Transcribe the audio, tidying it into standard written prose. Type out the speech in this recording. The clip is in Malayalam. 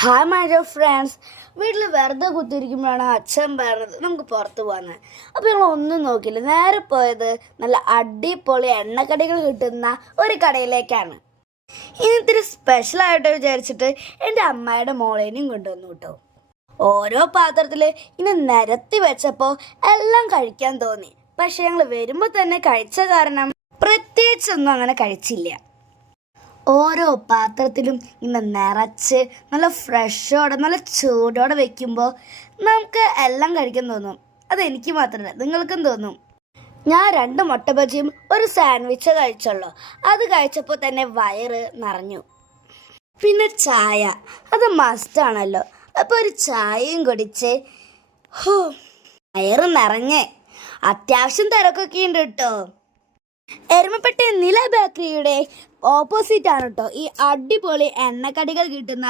Hi my dear friends. വീട്ടിൽ വെറുതെ കുത്തിയിരിക്കുമ്പോഴാണ് അച്ഛൻ പറഞ്ഞത് നമുക്ക് പുറത്ത് പോകുന്നത്. അപ്പോൾ ഞങ്ങൾ ഒന്നും നോക്കില്ല, നേരെ പോയത് നല്ല അടിപൊളി എണ്ണക്കടികൾ കിട്ടുന്ന ഒരു കടയിലേക്കാണ്. ഇത്തിരി സ്പെഷ്യലായിട്ട് വിചാരിച്ചിട്ട് എൻ്റെ അമ്മയുടെ മോളേനെയും കൊണ്ടുവന്നു കേട്ടോ. ഓരോ പാത്രത്തിൽ ഇങ്ങനെ നിരത്തി വെച്ചപ്പോൾ എല്ലാം കഴിക്കാൻ തോന്നി. പക്ഷെ ഞങ്ങൾ വരുമ്പോൾ തന്നെ കഴിച്ച കാരണം പ്രത്യേകിച്ചൊന്നും അങ്ങനെ കഴിച്ചില്ല. ഓരോ പാത്രത്തിലും ഇങ്ങനെ നിറച്ച് നല്ല ഫ്രഷോടെ നല്ല ചൂടോടെ വെക്കുമ്പോൾ നമുക്ക് എല്ലാം കഴിക്കാൻ തോന്നും. അതെനിക്ക് മാത്രമല്ല, നിങ്ങൾക്കും തോന്നും. ഞാൻ 2 മുട്ട ബജിയും ഒരു സാൻഡ്വിച്ച് കഴിച്ചുള്ളൂ. അത് കഴിച്ചപ്പോൾ തന്നെ വയറ് നിറഞ്ഞു. പിന്നെ ചായ, അത് മസ്റ്റാണല്ലോ. അപ്പോൾ ഒരു ചായയും കുടിച്ച് വയറ് നിറഞ്ഞേ. അത്യാവശ്യം തിരക്കൊക്കെ ഉണ്ട് കേട്ടോ. എരുമപ്പെട്ടി നില ബേക്കറിയുടെ ഓപ്പോസിറ്റ് ആണ് കേട്ടോ ഈ അടിപൊളി എണ്ണക്കടികൾ കിട്ടുന്ന